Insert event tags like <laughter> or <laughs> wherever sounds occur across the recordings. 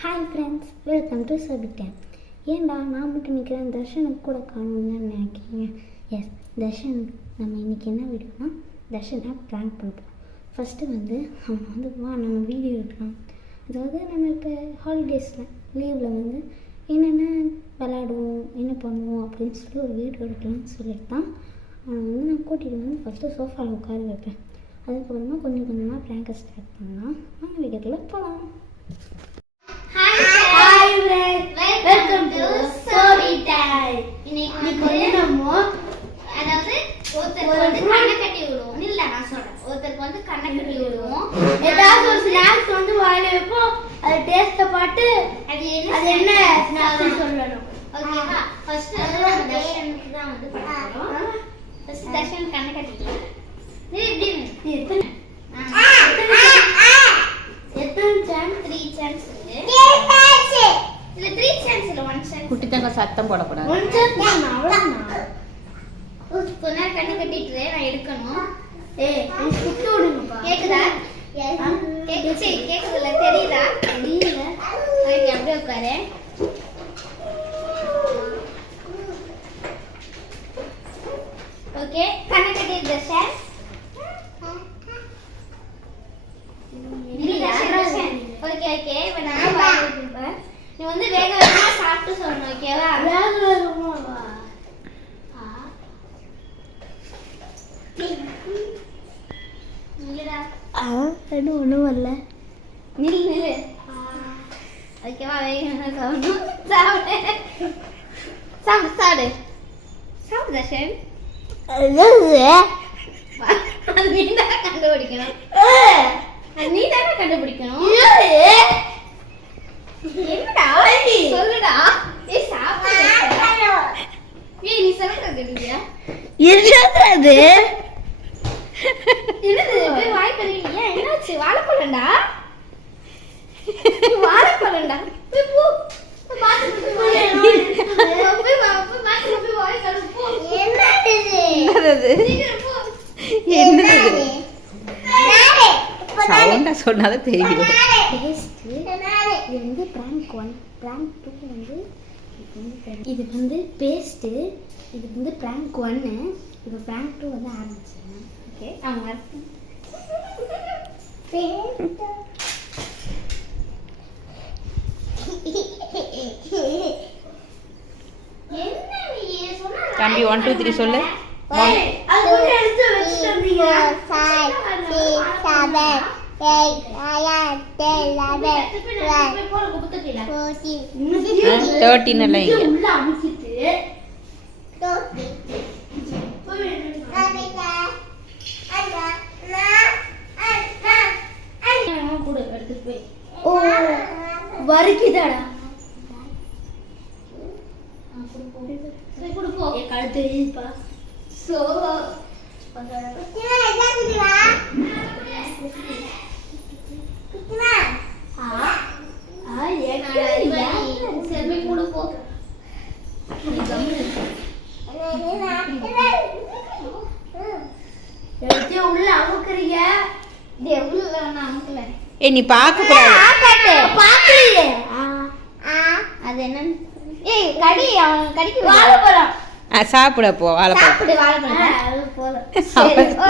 Hi friends welcome to சபிட்டேன் ஏன்டா நான் மட்டும் நிற்கிறேன் தர்ஷனுக்கு கூட காணும்னு நினைக்கிறீங்க? எஸ் தர்ஷன் நம்ம இன்றைக்கி என்ன வீடியோனா தர்ஷனை ப்ராங்க் பண்ணுறோம் ஃபஸ்ட்டு வந்து அவன் வந்து வா நம்ம வீடியோ எடுக்கலாம். அதாவது நம்ம இப்போ ஹாலிடேஸில் லீவில் வந்து என்னென்ன விளாடுவோம் என்ன பண்ணுவோம் அப்படின்னு சொல்லி ஒரு வீடியோ எடுக்கலாம்னு சொல்லிட்டு தான் அவனை வந்து நான் கூட்டிகிட்டு வந்து ஃபஸ்ட்டு சோஃபாவில் உட்கார வைப்பேன். அதுக்கப்புறமா கொஞ்சம் கொஞ்சமாக ப்ராங்கை ஸ்டார்ட் பண்ணலாம். வாங்க வீடியோக்குள்ளே போகலாம் hi welcome to story time இன்னைக்கு நம்ம அதாவது ஒருத்தருக்கு வந்து கண்ணை கட்டி விடுவோம். இல்ல நான் சொல்றேன். ஒருத்தருக்கு வந்து கண்ணை கட்டி விடுவோம். ஏதாவது ஒரு ஸ்நாக்ஸ் வந்து வாயில வைப்போம். அது டேஸ்ட்டை பார்த்து அது என்ன அது என்ன ஸ்நாக்ஸ் சொல்லணும். ஓகேவா ஃபர்ஸ்ட் வந்து நம்ம தர்ஷனுக்கு தான் வந்து பண்ண போறோம் ஃபர்ஸ்ட் தர்ஷன் கண்ணை கட்டிக்கலாம் நீ நில்லு. இது எத்தனை. எத்தனை சான்ஸ் த்ரீ சான்ஸ் இருக்கு. குட்டி தங்க சத்தம் போடக்கூடாது. கொஞ்ச நேரம் கண்ணு கட்டிட்டு நான் எடுக்கணும். கேக்குதா? கேக்குச்சு கேக்குதுல தெரியுதா? தெரியல. ஓகே அப்படியே உட்காரு. ஓகே கண்ணு கட்டிட்டு சார் ஓகே ஓகே இப்போ நான் வாய் வைப்பேன் நீ வந்து வேக வேகமா சாப்பிட்டு சொல்லணும் ஓகேவா வேக ஆ. என்ன ஒன்றும் வரல. ஓகேவா வேகமா சாப்பிடணும் சாப்பிடு. சாப்பிடு சாப்பிடு. சாப்பிடு தர்ஷன். அது நீ தானே கண்டுபிடிக்கணும். நீ தானே கண்டுபிடிக்கணும். என்னடா? சொல்லுடா. ஏய் சாப்பிடு ஏய் நீ சொல்லுறது இல்லையா என்னது என்னது போய் வாய் கழுவிட்டியா என்னாச்சு? வாழைப்பழம்டா? வாழைப்பழம்டா. போய் போ. என்னது சீக்கிரம் போ. என்னது சவுண்டா சொன்னாதான் தெரியும் இது வந்து ப்ராங்க் ஒன் ப்ராங்க் டூ வந்து இது வந்து இது வந்து பேஸ்ட்டு இது வந்து ப்ராங்க் ஒன்று இப்போ ப்ராங்க் டூ வந்து ஆரம்பிச்சிடுறேன் ஓகே அவங்க தம்பி ஒன் டூ த்ரீ சொல்லு. ஏய், அது கொஞ்சம் எடுத்து வச்சுட்டு வந்தீங்க தேர்ட்டின் எல்லாம் இங்க இங்க உள்ள அமுக்கிட்டு போய் கொடு எடுத்துட்டு போய் ஓ வரிக்குதாடா போய் கொடு போ கழுத்து எரியுதுப்பா சோ ஆ எக்கடி சரி போய் கொடு போ எடுத்து உள்ள அமுக்குறீங்க? இது எவ்வளவு நான் அமுக்கல. ஏய் நீ பார்க்க கூடாது பாக்கலையே அது என்னன்னு? ஏய் கடி அவன் கடிக்க விடு. வாழைப்பழம். ஆ, சாப்பிட போ வாழைப்பழம். சாப்பிடு வாழைப்பழம். அது போதும்.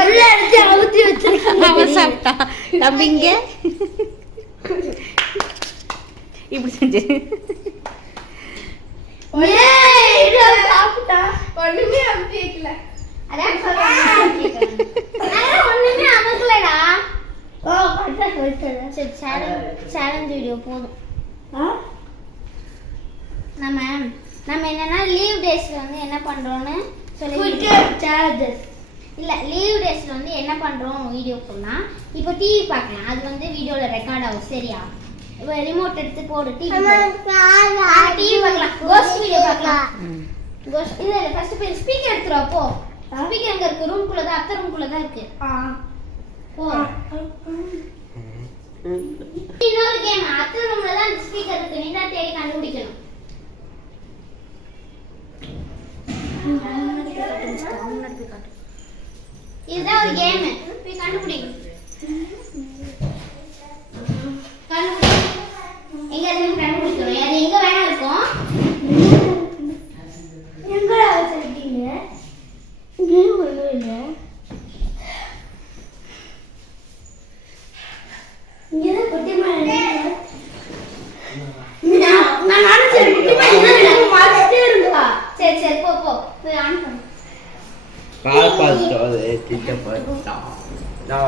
உள்ள எடுத்து அவன் சாப்பிட்டான். தம்பி இங்க இப்படி செஞ்சு. ஒண்ணுமே அதான் ஒண்ணுமே அமுக்கலடா ஓ சரி சேலஞ்ச் வீடியோ போதும். ஆ? நம்ம நம்ம என்னன்னா லீவ் டேஸ்ல வந்து என்ன பண்றோம்னு சொல்லி சார்ஜஸ் இல்ல லீவ் டேஸ்ல வந்து என்ன பண்றோம் வீடியோ போனா இப்போ டிவி பார்க்கலாம். அது வந்து வீடியோல ரெக்கார்ட் ஆகும் சரியா? ரிமோட் எடுத்து போடு டிவி டிவி பார்க்கலாம். கோஸ்ட் வீடியோ பார்க்கலாம். கோஸ்ட் இல்ல இல்ல ஃபர்ஸ்ட் போய் ஸ்பீக்கர் எடுத்துரு போ. ஸ்பீக்கர் எங்க இருக்கு? ரூம்குள்ள தான் அத்தை ரூம்குள்ள தான் இருக்கு. போ. இன்னொரு கேம் அத்தை ரூம்ல தான் அந்த ஸ்பீக்கர் இருக்கு. நீ தான் தேடி கண்டுபிடிக்கணும். இதுதான் ஒரு கேம் போய் கண்டுபிடி கண்டுபிடி எங்க இருக்குன்னு கண்டுபிடிக்கணும். அது எங்க வேணா இருக்கும். எங்க வச்சிருக்கீங்க? ஒன்றும் இல்லை. இங்கதான் குட்டி மலை நான் குட்டி மலை மாறிட்டே சரி சரி போ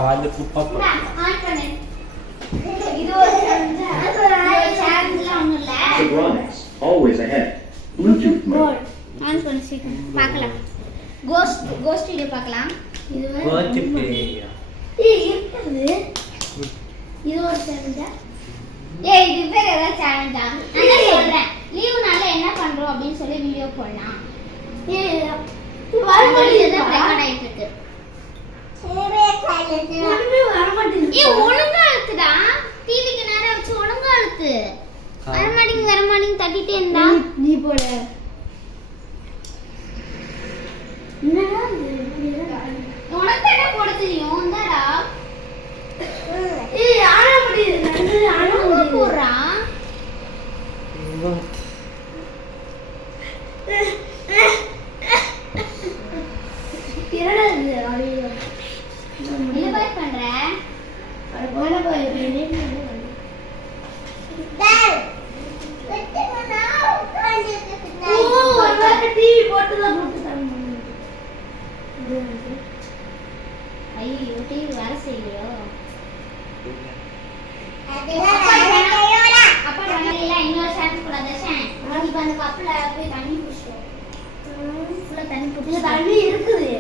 வந்து குப்பை ஆன் பண்ணேன் இது ஒரு Surprise. Always ahead. Bluetooth mode. On பண்ணு சீக்கிரம் பார்க்கலாம். கோஸ்ட் கோஸ்ட் வீடியோ பார்க்கலாம். இது வந்து இருக்குது. இது ஒரு சேலஞ்சா ஏய் இது பேர் ஏதாவது சேலஞ்சா நான் சொல்றேன்? லீவு நாள்ல என்ன பண்றோம் அப்படின்னு சொல்லி வீடியோ போடலாம். ஏய் ரெக்கார்ட் ஆயிட்டு இருக்கு. ஒண்ணுமே வர மாட்டேங்குது. ஏய் ஒழுங்கா இருக்குடா. டிவிக்கு நேரா வச்சு ஒழுங்கா இருக்கு வர மாட்டேங்க வர மாட்டேங்க தட்டிட்டே இருந்தா. நீ- போட. உனக்கு என்ன போட தெரியும்? இந்தாடா. ஏய் ஆன முடியுது. ஆன போடுறான் என்னடா இது? ஐயோ என்ன பாய் பண்ற? ஐயோ டிவி வேலை செய்யலையோ? அப்பா பண்ணல இன்னொரு சான்ஸ் கூட தர்ஷன் இப்ப அந்த கப்ல போய் தண்ணி ஃபுல்லா தண்ணி குடிச்சு தண்ணி இருக்குது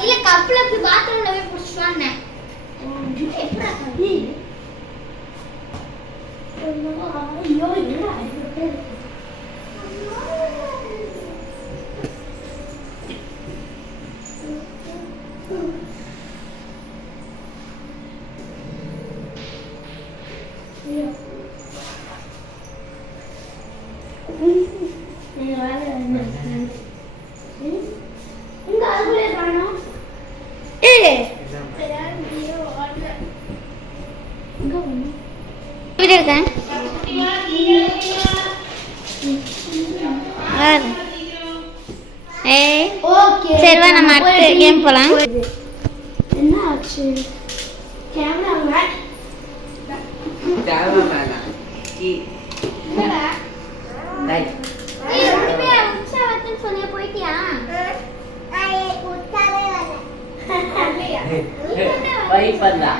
இல்ல கப்ல போய் பாத்ரூம்ல போய் குடிச்சிட்டு வந்தேன் எப்படா தண்ணி? ஐயோ என்ன அடிபட்டே இருக்கு ஐயோ. நீங்க வேலை என்ன? ம்? இங்க அதுக்குள்ளே காணோம் ஏய் இங்க ஒண்ணு வீடியோ இருக்கேன்? ஏய் ஓகே சரி வா, நம்ம அடுத்த game போலாம். என்ன ஆச்சு? போயிட்டியா? <laughs> போய் பண்ணா.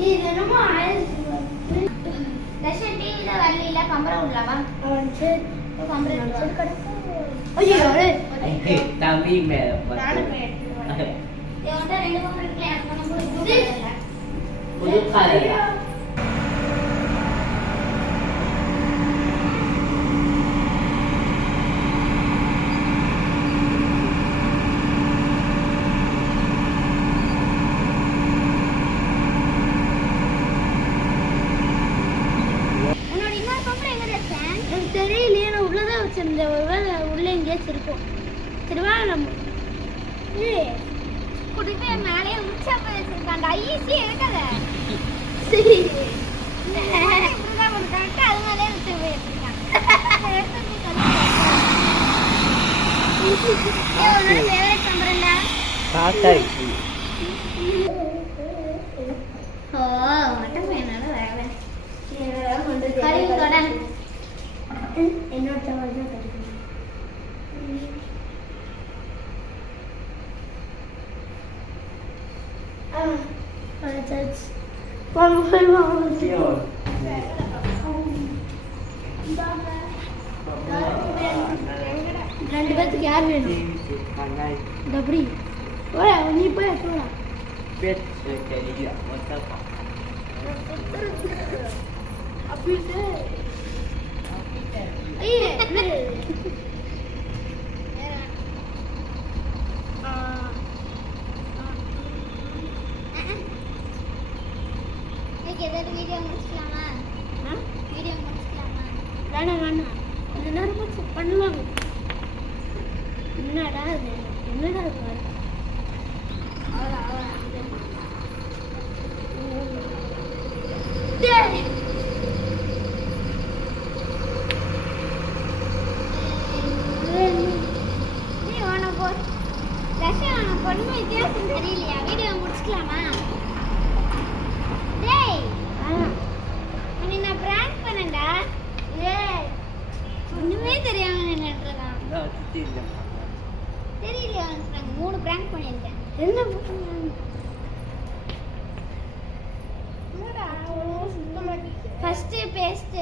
இது என்னமோ தர்ஷன் டிவில வரல பம்பரம் உள்ளவா சரி. பம்பரம் தம்பி மேல ரெண்டு பம்பரம் புது காலையா? உன்னோட இன்னொரு பம்பரம் எங்க தர்ஷன் எனக்கு தெரியலையே நான் உள்ளதான் வச்சிருந்தேன் ஒருவேளை உள்ள எங்கேயாச்சும் இருக்கும் சரி வா நம்ம ஏய் குடி போய் மேலே உச்சா போய் வச்சிருக்காண்டா ஈஸியா இருக்காத சரி இப்படிதான் ஒண்ணு கரெக்டா அது மேலே ஓ மட்டன் பையனால வேலை கழுவி தொடன் என்னோட தவறு தான் கிடைக்கும் ஐயோ. ரெண்டு பேத்துக்கு யார் வேணும் டிவிக்கு கண்ணாடி. இந்த அப்படி ஓட நீ போய் எடுத்துடலாம் பேச்சு தெரியல. மொத்தமா. அப்படின்ட்டு ஐயே என்ன? ஆ, இன்னைக்கு ஏதாவது வீடியோ முடிச்சுக்கலாமா ஆ? வீடியோ முடிச்சுக்கலாமா வேணாம் வேணாம். கொஞ்ச நேரமாச்சு பண்ணலாம் என்னடா இது? என்னடா. டேய். நீ உனக்கு உனக்கு ஒண்ணுமே வித்தியாசம் தெரியலையா? வீடியோ முடிச்சுக்கலாமா? என்ன ஃபர்ஸ்ட் பேஸ்ட்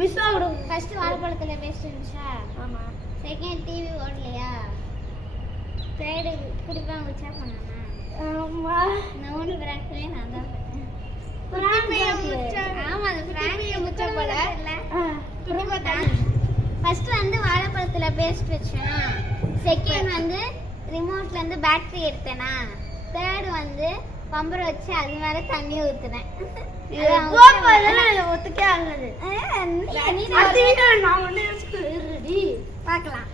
மிஸ் ஆகிடும் ஃபர்ஸ்ட் வாழைப்பழத்துல பேஸ்ட் இருந்துச்சா? ஆமா. Second TV ஓடலையா? தேர்டு குடிப்பாங்க வச்சா பண்ணானா ஆமா. நான் ஒன்று பிராங்க்லேயே நான் தான் ஆமா அது பிராங்க் முச்ச போல? ஃபர்ஸ்ட் வந்து வாழைப்பழத்துல பேஸ்ட் வச்சேனா. செகண்ட் வந்து ரிமோட்ல இருந்து பேட்டரி எடுத்தேனா? தேர்ட் வந்து பம்பரை வச்சு அது மேல தண்ணி ஊத்துனேன். ஒத்துக்கே ஆகாது. பார்க்கலாம்.